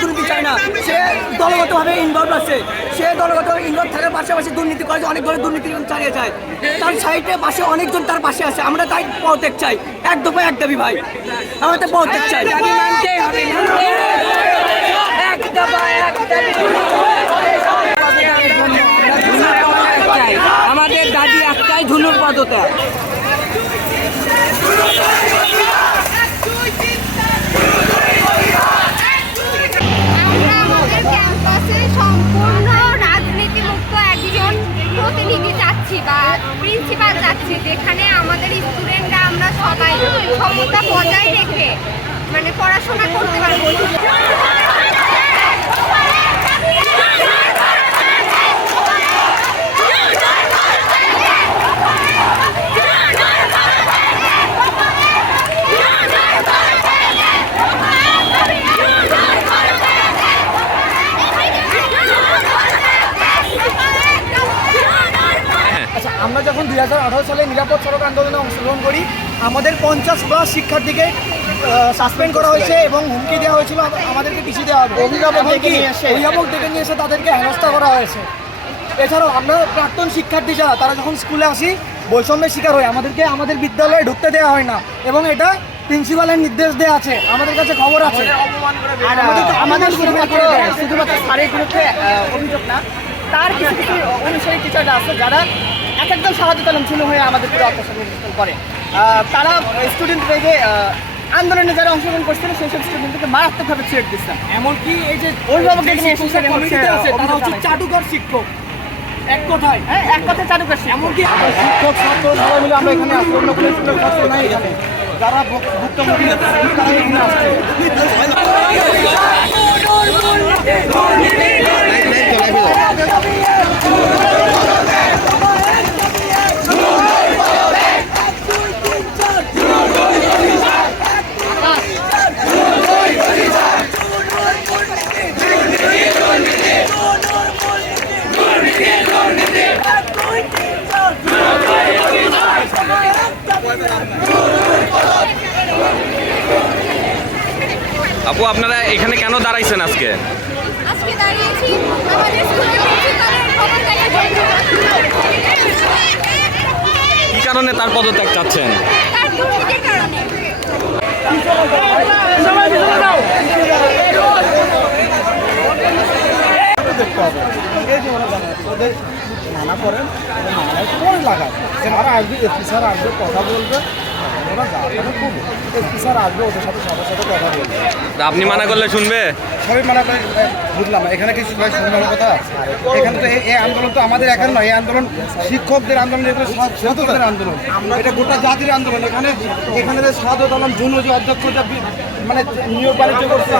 দুর্নীতি চায় না। সে দলগতভাবে ইনভলভ আছে। সে দলগত ইনভলভ থাকার পাশাপাশি দুর্নীতি করে অনেক ধরনের দুর্নীতি চালিয়ে যায়। তার সাইডে পাশে অনেকজন তার পাশে আছে। আমরা তাই পদত্যাগ চাই। এক দফা এক দাবি ভাই। আমরা তো পদত্যাগ চাই। আমাদের দাবি একটাই ঝুলুর পদত্যাগ আমরা আমাদের ক্যাম্পাসে সম্পূর্ণ রাজনীতিমুক্ত একজন চাচ্ছি বা প্রিন্সিপাল যাচ্ছি, যেখানে আমাদের স্টুডেন্টরা আমরা সবাই ক্ষমতা বজায় রেখে মানে পড়াশোনা করতে পারব। আমরা যখন দুই হাজার আঠারো সালে নিরাপদ সড়ক আন্দোলনে অংশগ্রহণ করি আমাদের পঞ্চাশ প্লাস শিক্ষার্থীকে সাসপেন্ড করা হয়েছে এবং হুমকি দেওয়া হয়েছিল আম- আমাদেরকে পিছিয়ে দেওয়া হবে। অভিভাবক ডেকে অভিভাবক ডেকে নিয়ে এসে তাদেরকে হেনস্থা করা হয়েছে। এছাড়াও আমরা প্রাক্তন শিক্ষার্থী যারা তারা যখন স্কুলে আসি বৈষম্যের শিকার হয় আমাদেরকে আমাদের বিদ্যালয়ে ঢুকতে দেওয়া হয় না এবং এটা প্রিন্সিপালের নির্দেশ দেওয়া আছে। আমাদের কাছে খবর আছে। আমাদের শুধুমাত্র শুধুমাত্র স্যারের বিরুদ্ধে অভিযোগ না। তার কিছু কিছু অনুসারী টিচাররা আছে যারা এক একদম সাহায্য তালম ছিল হয়ে আমাদের উপরে অত্যাচার নির্যাতন করে তারা স্টুডেন্ট রেগে আন্দোলনে যারা অংশগ্রহণ করছিল সেই সব স্টুডেন্টকে মারাত্মকভাবে ছেড়ে দিচ্ছেন এমনকি এই যে অভিভাবক ডেকে নিয়ে তারা হচ্ছে চাটুকর শিক্ষক। এক কথায় হ্যাঁ? এক কথায় চাটুকর এমনকি শিক্ষক ছাত্র সবাই মিলে আমরা এখানে আসছি অন্য কোনো স্কুলের ছাত্র নাই এখানে। যারা ভুক্তভোগী তারা এখানে আসছে। আপু আপনারা এখানে কেন দাঁড়াইছেন আজকে? আজকে দাঁড়িয়েছি আমাদের স্কুলের প্রিন্সিপালের ক্ষমতায় কি কারণে তার পদত্যাগ চাচ্ছেন? তার দুর্নীতির কারণে? দেখতে হবে এই যে ওরা ওদের মানা করেন মানায় কোন লাগায় স্যার আসবে কথা বলবে। আসবে কথা আপনি মানা করলে শুনবে? সবই মানা করে বুঝলাম এখানে কিছু ভাই শুনবার কথা এখানে তো এই- আন্দোলন তো আমাদের এখানে নয় এই আন্দোলন শিক্ষকদের আন্দোলন, এগুলো ছাত্রদের আন্দোলন। এটা গোটা জাতির আন্দোলন। এখানে এখানে যে সাদত আলম যে অধ্যক্ষ যে মানে নিয়োগ বাণিজ্য করছে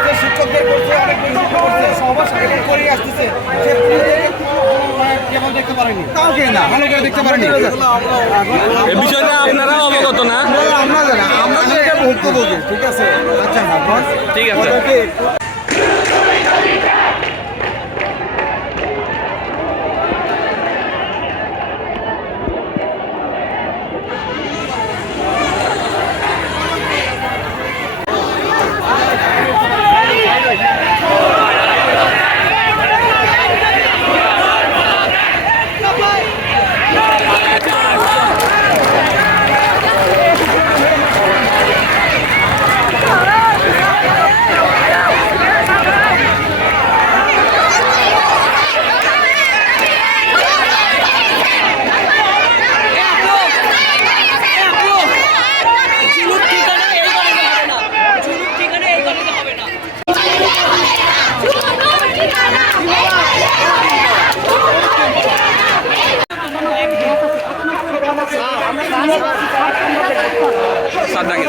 ইয়ে শিক্ষকদের করছে, অনেক করছে সবার সাথে করে আসতেছে সে পুলিশদেরকে মানে কেমন দেখতে পারেনি কাউকে না ভালো করে দেখতে পারেনি এই বিষয়টা আপনারা অবগত না? আমরা জানা আমরা ভুক্তভোগী ঠিক আছে? আচ্ছা ঠিক আছে। স্যার ডাকে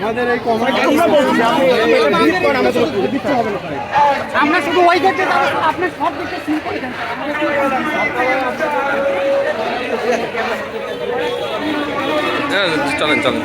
আমাদের এই আমরা শুধু ওই দেখতে আপনি সব দিকে সিল করে দেন। হ্যাঁ, চলেন চলেন।